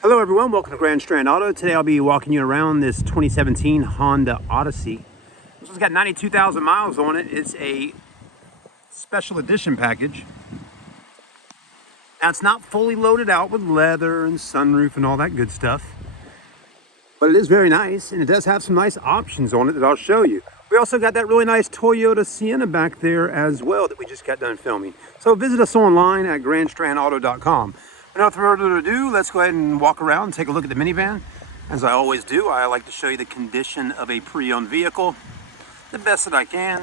Hello everyone, welcome to Strand Auto. Today I'll be walking you around this 2017 Honda Odyssey. This one's got 92,000 miles on it. It's a special edition package. Now it's not fully loaded out with leather and sunroof and all that good stuff, but it is very nice and it does have some nice options on it that I'll show you. We also got that really nice Toyota Sienna back there as well that we just got done filming. So visit us online at grandstrandauto.com. Without further ado, let's go ahead and walk around and take a look at the minivan. As I always do, I like to show you the condition of a pre-owned vehicle the best that I can.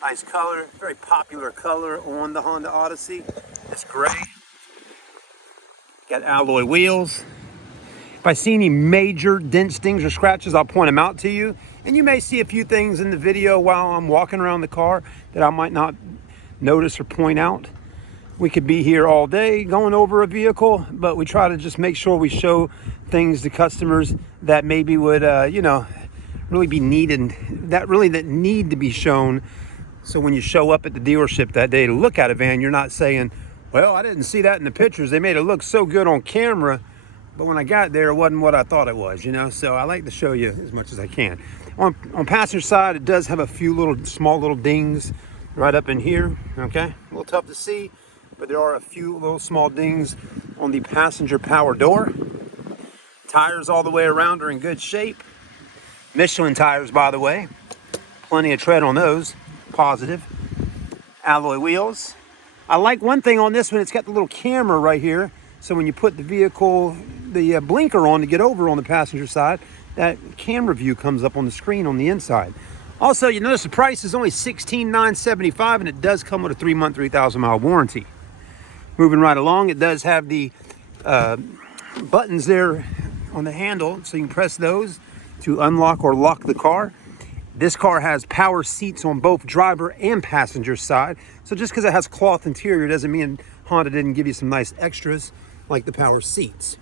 Nice color, very popular color on the Honda Odyssey. It's gray. Got alloy wheels. If I see any major dents, stings, or scratches, I'll point them out to you. And you may see a few things in the video while I'm walking around the car that I might not notice or point out. We could be here all day going over a vehicle, but we try to just make sure we show things to customers that maybe would, really be needed, that need to be shown. So when you show up at the dealership that day to look at a van, you're not saying, well, I didn't see that in the pictures. They made it look so good on camera, but when I got there, it wasn't what I thought it was, So I like to show you as much as I can. On passenger side, it does have a few small little dings right up in here, okay? A little tough to see, but there are a few little small dings on the passenger power door. Tires all the way around are in good shape. Michelin tires, by the way. Plenty of tread on those, positive. Alloy wheels. I like one thing on this one, it's got the little camera right here. So when you put the vehicle, the blinker on to get over on the passenger side, that camera view comes up on the screen on the inside. Also, you notice the price is only $16,975 and it does come with a 3-month, 3,000-mile warranty. Moving right along, it does have the buttons there on the handle, so you can press those to unlock or lock the car. This car has power seats on both driver and passenger side. So just because it has cloth interior doesn't mean Honda didn't give you some nice extras like the power seats.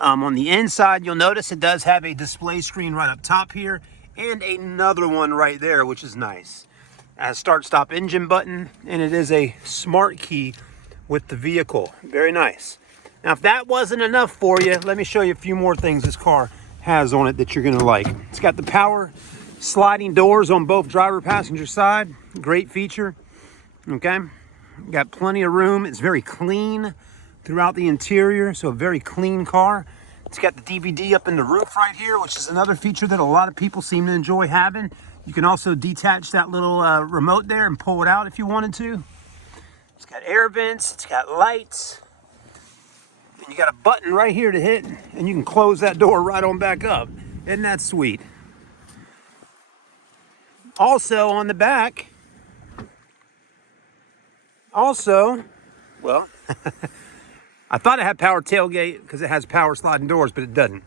On the inside, you'll notice it does have a display screen right up top here and another one right there, which is nice. It has start-stop engine button, and it is a smart key with the vehicle. Very nice. Now, if that wasn't enough for you, let me show you a few more things this car has on it that you're gonna like. It's got the power sliding doors on both driver passenger side. Great feature, okay? Got plenty of room. It's very clean throughout the interior, so a very clean car. It's got the DVD up in the roof right here, which is another feature that a lot of people seem to enjoy having. You can also detach that little remote there and pull it out if you wanted to. It's got air vents, it's got lights, and you got a button right here to hit, and you can close that door right on back up. Isn't that sweet? Also on the back, well, I thought it had power tailgate because it has power sliding doors, but it doesn't.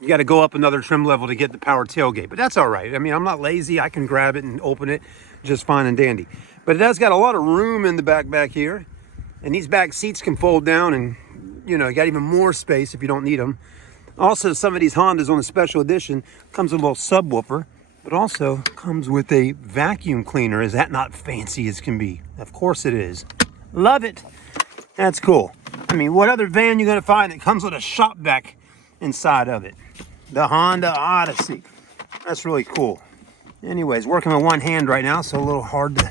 You got to go up another trim level to get the power tailgate, but that's all right. I mean, I'm not lazy. I can grab it and open it just fine and dandy. But it has got a lot of room in the back here, and these back seats can fold down, and you got even more space if you don't need them. Also, some of these Hondas on the special edition comes with a little subwoofer, but also comes with a vacuum cleaner. Is that not fancy as can be? Of course it is. Love it. That's cool. I mean, what other van you gonna find that comes with a shop vac inside of it? The Honda Odyssey. That's really cool. Anyways, working with one hand right now, so a little hard to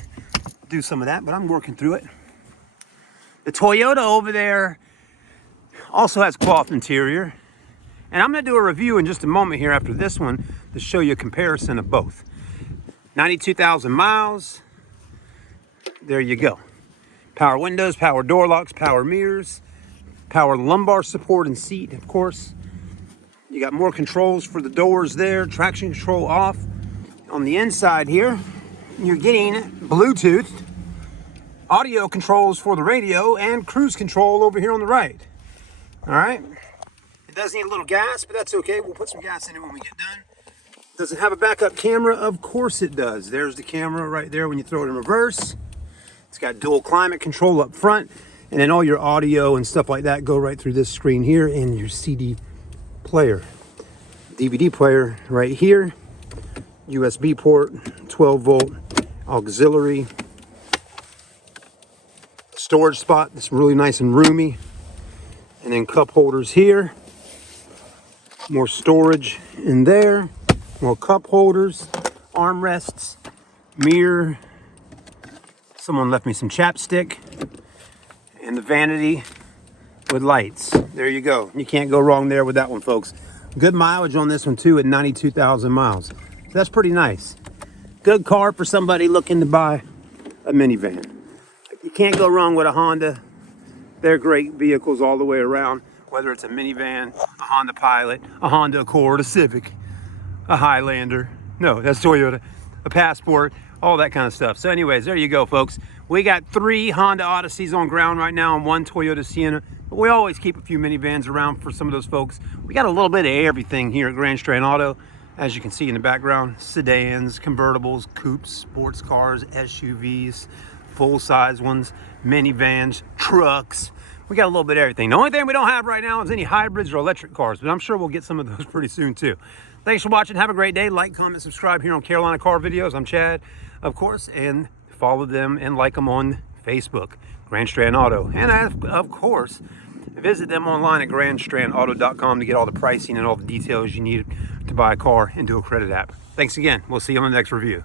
do some of that, but I'm working through it. The Toyota over there also has cloth interior, and I'm gonna do a review in just a moment here after this one to show you a comparison of both. 92,000 miles, there you go. Power windows, power door locks, power mirrors, power lumbar support and seat, of course. You got more controls for the doors there, traction control off. On the inside here, you're getting Bluetooth, audio controls for the radio, and cruise control over here on the right. All right. It does need a little gas, but that's okay. We'll put some gas in it when we get done. Does it have a backup camera? Of course it does. There's the camera right there when you throw it in reverse. It's got dual climate control up front, and then all your audio and stuff like that go right through this screen here, and your CD player. DVD player right here. USB port, 12 volt, auxiliary. Storage spot that's really nice and roomy. And then cup holders here. More storage in there. More cup holders, armrests, mirror. Someone left me some chapstick. And the vanity with lights. There you go. You can't go wrong there with that one, folks. Good mileage on this one too at 92,000 miles. So that's pretty nice. Good car for somebody looking to buy a minivan. You can't go wrong with a Honda. They're great vehicles all the way around, whether it's a minivan, a Honda Pilot, a Honda Accord, a Civic, a Highlander. No, that's Toyota, a Passport, all that kind of stuff. So anyways, there you go, folks. We got 3 Honda Odysseys on ground right now and 1 Toyota Sienna. But we always keep a few minivans around for some of those folks. We got a little bit of everything here at Grand Strand Auto. As you can see in the background, sedans, convertibles, coupes, sports cars, SUVs, full-size ones, minivans, trucks. We got a little bit of everything. The only thing we don't have right now is any hybrids or electric cars, but I'm sure we'll get some of those pretty soon too. Thanks for watching. Have a great day. Like, comment, subscribe here on Carolina Car Videos. I'm Chad, of course, and follow them and like them on Facebook, Grand Strand Auto. And of course, visit them online at grandstrandauto.com to get all the pricing and all the details you need to buy a car and do a credit app. Thanks again. We'll see you on the next review.